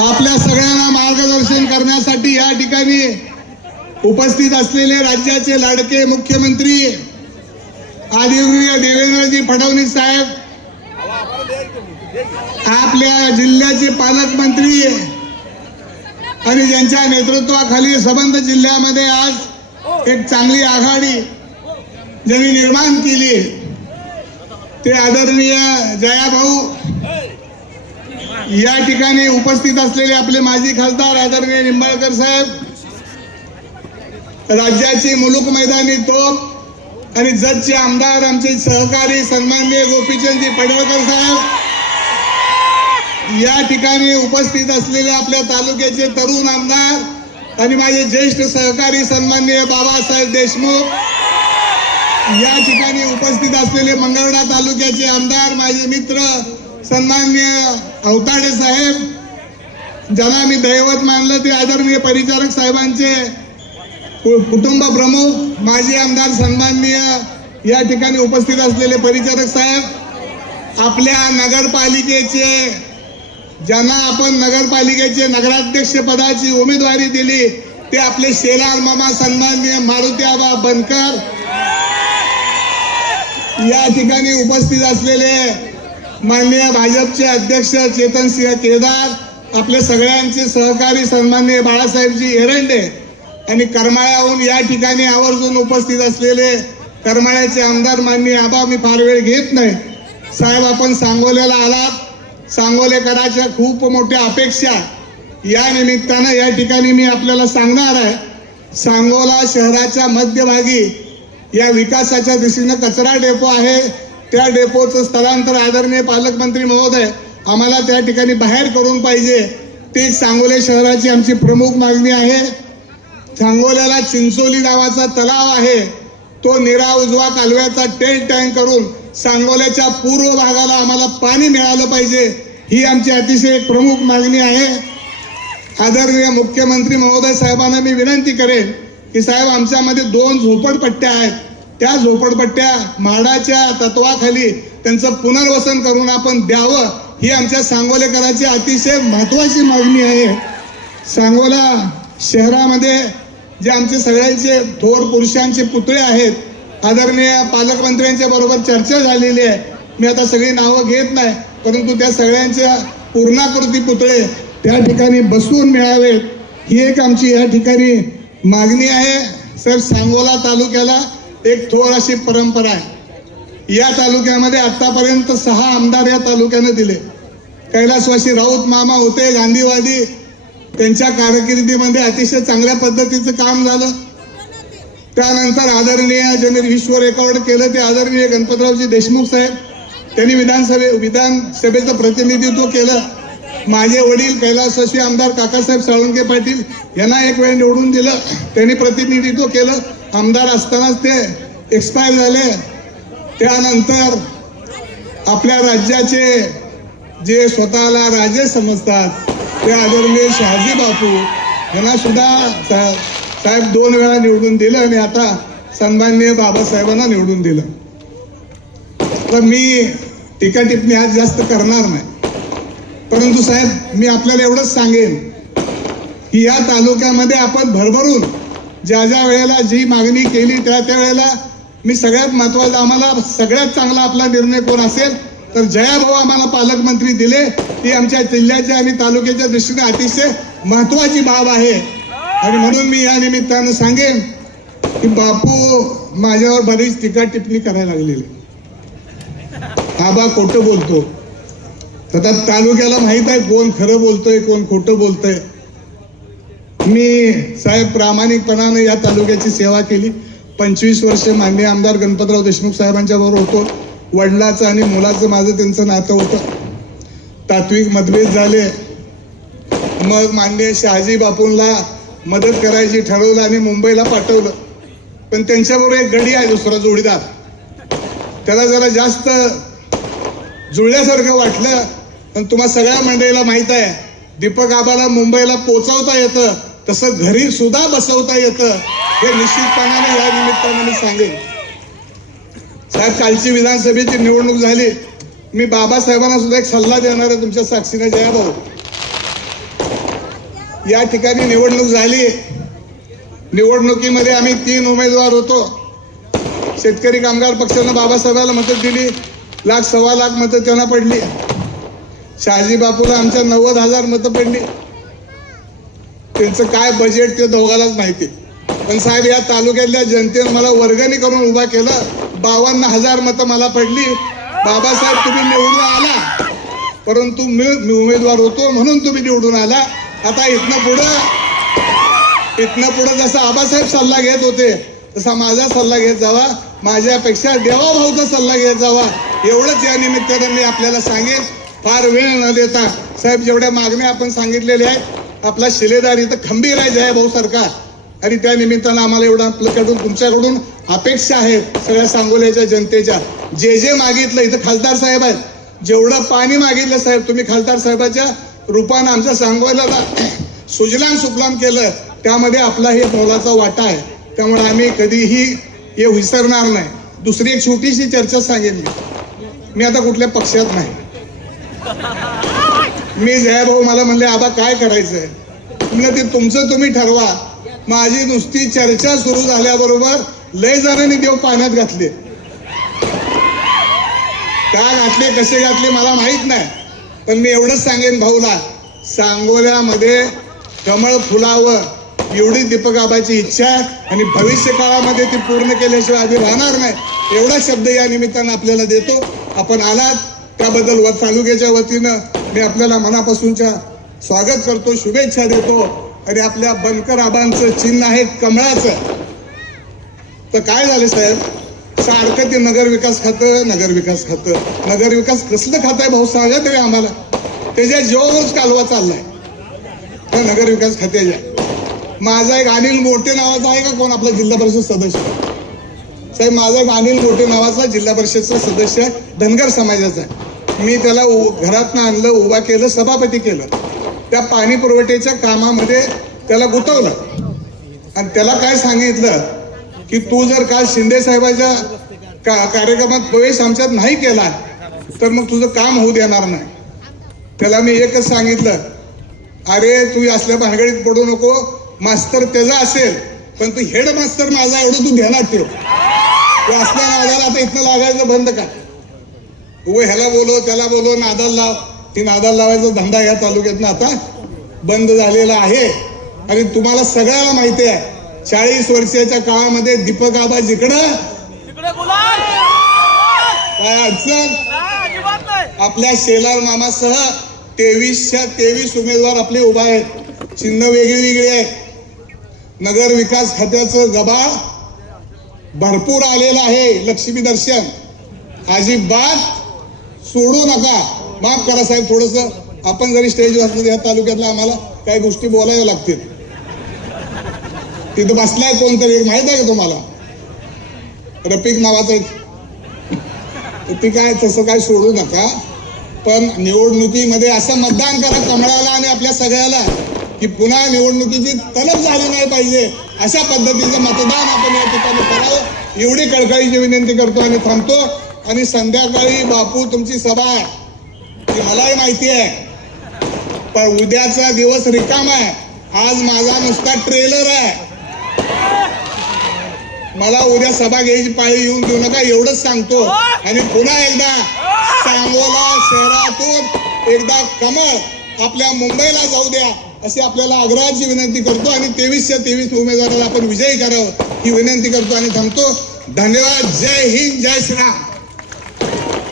आपल्या सगळ्यांना मार्गदर्शन करण्यासाठी या ठिकाणी उपस्थित असलेले राज्याचे लाडके मुख्यमंत्री आदरणीय देवेंद्रजी फडणवीस साहेब, आपल्या जिल्ह्याचे पालकमंत्री आणि ज्यांच्या नेतृत्वाखाली संबंध जिल्ह्यामध्ये आज एक चांगली आघाडी ज्यांनी निर्माण केली ते आदरणीय जयाभाऊ, या ठिकाणी उपस्थित असलेले आपले माजी खासदार आदरणीय निंबाळकर साहेब, राज्याचे मुलुक मैदानी तोप आणि जतचे आमदार आमचे सहकारी सन्माननीय गोपीचंदजी पडळकर साहेब, या ठिकाणी उपस्थित असलेले आपल्या तालुक्याचे तरुण आमदार आणि माझे ज्येष्ठ सहकारी सन्माननीय बाबासाहेब देशमुख, या ठिकाणी उपस्थित असलेले मंगळवेढा तालुक्याचे आमदार माझे मित्र सन्माननीय अवताडे साहेब, ज्यांना मी दैवत मानलं ते आदरणीय परिचारक साहेबांचे कुटुंब प्रमुख माजी आमदार सन्माननीय या ठिकाणी उपस्थित असलेले परिचारक साहेब, आपल्या नगरपालिकेचे ज्यांना आपण नगरपालिकेचे नगराध्यक्ष पदाची उमेदवारी दिली ते आपले शेलार मामा सन्माननीय मारुती आबा बनकर, या ठिकाणी उपस्थित असलेले माननीय भाजपचे अध्यक्ष चेतनसिंह केदार, आपले सगळ्यांचे सहकारी सन्माननीय बाळासाहेबजी एरंडे आणि करमाळ्याहून या ठिकाणी आवर्जून उपस्थित असलेले करमाळ्याचे आमदार माननीय आबा, मी फार वेळ घेत नाही साहेब, आपण सांगोल्याला आलात, सांगोलेकरांच्या खूप मोठ्या अपेक्षा या निमित्तानं या ठिकाणी मी आपल्याला सांगणार आहे। सांगोला शहराच्या मध्यभागी या विकासाच्या दिशेनं कचरा डेपो आहे, त्या डेपोचं स्थलांतर आदरणीय पालकमंत्री महोदय आम्हाला त्या ठिकाणी बाहेर करून पाहिजे, ती सांगोले शहराची आमची प्रमुख मागणी आहे। सांगोल्याला चिंचोली नावाचा तलाव आहे, तो निरा उजवा कालव्याचा टेल टँक करून सांगोल्याच्या पूर्व भागाला आम्हाला पाणी मिळालं पाहिजे, ही आमची अतिशय प्रमुख मागणी आहे। आदरणीय मुख्यमंत्री महोदय साहेबांना मी विनंती करेन की साहेब, आमच्यामध्ये 2 झोपडपट्ट्या आहेत, त्या झोपडपट्ट्या म्हाडाच्या तत्वाखाली त्यांचं पुनर्वसन करून आपण द्यावं, ही आमच्या सांगोलेकरांची अतिशय महत्वाची मागणी आहे। सांगोला शहरामध्ये जे आमचे सगळ्यांचे थोर पुरुषांचे पुतळे आहेत, आदरणीय पालकमंत्र्यांच्या बरोबर चर्चा झालेली आहे, मी आता सगळी नावं घेत नाही, परंतु त्या सगळ्यांच्या पूर्णाकृती पुतळे त्या ठिकाणी बसवून मिळावेत, ही एक आमची या ठिकाणी मागणी आहे। सर, सांगोला तालुक्याला एक थोर अशी परंपरा आहे, या तालुक्यामध्ये आतापर्यंत 6 आमदार या तालुक्याने दिले। कैलासवासी राऊत मामा होते गांधीवादी, त्यांच्या कारकिर्दीमध्ये अतिशय चांगल्या पद्धतीचं काम झालं। त्यानंतर आदरणीय ज्यांनी विश्व रेकॉर्ड केलं ते आदरणीय गणपतरावजी देशमुख साहेब, त्यांनी विधानसभेचं प्रतिनिधित्व केलं। माझे वडील कैलासवासी आमदार काकासाहेब साळुंके पाटील यांना एक वेळ निवडून दिलं, त्यांनी प्रतिनिधित्व केलं, आमदार असतानाच ते एक्सपायर झाले। त्यानंतर आपल्या राज्याचे जे स्वतःला राजे समजतात ते आदरणीय शहाजी बापू यांना सुद्धा साहेब 2 वेळा निवडून दिलं आणि आता सन्माननीय बाबासाहेबांना निवडून दिलं। पण मी टीका टिप्पणी आज जास्त करणार नाही, परंतु साहेब मी आपल्याला एवढंच सांगेन की या तालुक्यामध्ये आपण भरभरून ज्या ज्या वेळेला जी मागणी केली त्या वेळेला मी सगळ्यात महत्वाचं, आम्हाला सगळ्यात चांगला आपला निर्णय कोण असेल तर जयाभाऊ आम्हाला पालकमंत्री दिले, ती आमच्या जिल्ह्याच्या आणि तालुक्याच्या दृष्टीने अतिशय महत्वाची बाब आहे। आणि म्हणून मी या निमित्तानं सांगेन की बापू माझ्यावर बरीच टीका टिप्पणी करायला लागलेली, आबा खोटं बोलतो, तर तालुक्याला माहित आहे कोण खरं बोलतोय कोण खोटं बोलतोय। मी साहेब प्रामाणिकपणाने या तालुक्याची सेवा केली, 25 वर्ष माननीय आमदार गणपतराव देशमुख साहेबांच्या बरोबर होतो, वडिलाचं आणि मुलाचं माझं त्यांचं नातं होतं, तात्विक मतभेद झाले, मग माननीय शहाजी बापूंना मदत करायची ठरवलं आणि मुंबईला पाठवलं, पण त्यांच्याबरोबर एक गडी आहे दुसरा जोडीदार, त्याला जरा जास्त जुळल्यासारखं वाटलं, पण तुम्हा सगळ्या मंडळीला माहित आहे दीपक आबाला मुंबईला पोहोचवता येतं तसं घरी सुद्धा बसवता येतं, हे निश्चितपणाने या निमित्ताने मी सांगेन। साहेब, कालची विधानसभेची निवडणूक झाली, मी बाबासाहेबांना सुद्धा एक सल्ला देणार आहे तुमच्या साक्षीने जयाभाऊ, या ठिकाणी निवडणूक झाली. निवडणुकीमध्ये आम्ही 3 उमेदवार होतो. शेतकरी कामगार पक्षानं बाबासाहेबाला मतं दिली, 1,00,000-1,25,00,000 मतं त्यांना पडली. शहाजी बापूला आमच्या 90,000 मतं पडली. त्यांचं काय बजेट ते दोघालाच माहिती. पण साहेब, या तालुक्यातल्या जनतेनं मला वर्गणी करून उभा केलं. 52,000 मतं मला पडली. बाबासाहेब, तुम्ही निवडून आला, परंतु मी उमेदवार होतो म्हणून तुम्ही निवडून आला. आता इथनं पुढं जसं आबासाहेब सल्ला घेत होते तसा माझा सल्ला घेत जावा. माझ्यापेक्षा देवाभाऊचा सल्ला घेत जावा. एवढंच या निमित्तानं मी आपल्याला सांगेन. फार वेळ न देता साहेब, जेवढ्या मागण्या आपण सांगितलेल्या आहेत, आपला शिलेदार इथं खंबीर आहे जयभाऊ सरकार. आणि त्या निमित्तानं आम्हाला एवढं आपल्याकडून तुमच्याकडून अपेक्षा आहेत सगळ्या सांगोल्याच्या जनतेच्या. जे मागितलं, इथं खासदार साहेब आहेत, जेवढं पाणी मागितलं साहेब तुम्ही खासदार साहेबाच्या रूपानं आमच्या सांगोल्याला सुजलाम सुफलाम केलं, त्यामध्ये आपला हे मोलाचा वाटा आहे. त्यामुळे आम्ही कधीही हे विसरणार नाही. दुसरी एक छोटीशी चर्चा सांगेन. मी आता कुठल्या पक्षात नाही. मी जयभाऊ मला म्हणले, आबा काय करायचंय? म्हणलं ते तुमचं तुम्ही ठरवा. माझी नुसती चर्चा सुरू झाल्याबरोबर लय जणांनी देव पाण्यात घातले. का घातले, कसे घातले मला माहित नाही. पण मी एवढंच सांगेन भाऊला, सांगोल्यामध्ये कमळ फुलावं एवढी दीपक आबाची इच्छा आहे आणि भविष्य काळामध्ये ती पूर्ण केल्याशिवाय आधी राहणार नाही. एवढा शब्द या निमित्तानं आपल्याला देतो. आपण आलात त्याबद्दल तालुक्याच्या वतीनं मी आपल्याला मनापासूनच्या स्वागत करतो, शुभेच्छा देतो. आणि आपल्या बनकर आबांचं चिन्ह आहे कमळाचं. तर काय झालं साहेब, सारखं ते नगरविकास खातं, नगरविकास खातं, नगरविकास कसलं खातं आहे भाऊ सांगा तरी आम्हाला. त्याच्या जेवढच कालवा चाललाय त्या नगरविकास खात्याच्या. माझा एक अनिल मोठे नावाचा आहे का कोण आपला जिल्हा परिषद सदस्य साहेब, माझा एक अनिल मोठे नावाचा जिल्हा परिषदचा सदस्य आहे, धनगर समाजाचा. मी त्याला घरातनं आणलं, उभा केलं, सभापती केलं. त्या पाणी पुरवठ्याच्या कामामध्ये त्याला गुंतवलं आणि त्याला काय सांगितलं की तू जर काल शिंदे साहेबाच्या कार्यक्रमात प्रवेश आमच्यात नाही केला तर मग तुझं काम होऊ देणार नाही. त्याला मी एकच सांगितलं, अरे तू असल्या भानगडीत पडू नको. मास्तर त्याचा असेल पण तू हेड मास्तर माझा, एवढं तू ध्यानात ठेव. तू असल्या नादाला आता इथनं लागायचं बंद कर. तू ह्याला बोलो त्याला बोलो, नादाला लाव. ती नादाला लावायचा धंदा या तालुक्यातनं आता बंद झालेला आहे. आणि तुम्हाला सगळ्याला माहिती आहे, 40 वर्षाच्या काळामध्ये दीपक आबा जिकडं काय अडचण, आपल्या शेलार मामासह 23च्या 23 उमेदवार आपले उभा आहेत. चिन्ह वेगळी आहेत. नगर विकास खात्याचं गबाळ भरपूर आलेलं आहे. लक्ष्मी दर्शन अजिबात सोडू नका. माफ करा साहेब, थोडस आपण जरी स्टेजवर असलं या तालुक्यातल्या आम्हाला काही गोष्टी बोलायला लागतील. तिथं बसलाय कोणतरी माहित आहे का तुम्हाला, रफिक नावाचं. ती काय तसं काय सोडू नका. पण निवडणुकीमध्ये असं मतदान करा कमळाला आणि आपल्या सगळ्याला की पुन्हा निवडणुकीची तलब झाली नाही पाहिजे. अशा पद्धतीचं मतदान आपण या ठिकाणी करावं एवढी कळकळीची विनंती करतो आणि थांबतो. आणि संध्याकाळी बापू तुमची सभा आहे ती मलाही माहिती आहे, पण उद्याचा दिवस रिकामा आहे. आज माझा नुसता ट्रेलर आहे. मला उद्या सभा घ्यायची पाळी येऊन देऊ नका एवढंच सांगतो. आणि पुन्हा एकदा सांगोला शहरातून एकदा कमळ आपल्या मुंबईला जाऊ द्या अशी आपल्याला आग्रहाची विनंती करतो. आणि 23च्या 23 उमेदवाराला आपण विजयी करावं ही विनंती करतो आणि थांबतो. धन्यवाद. जय हिंद, जय श्रीराम.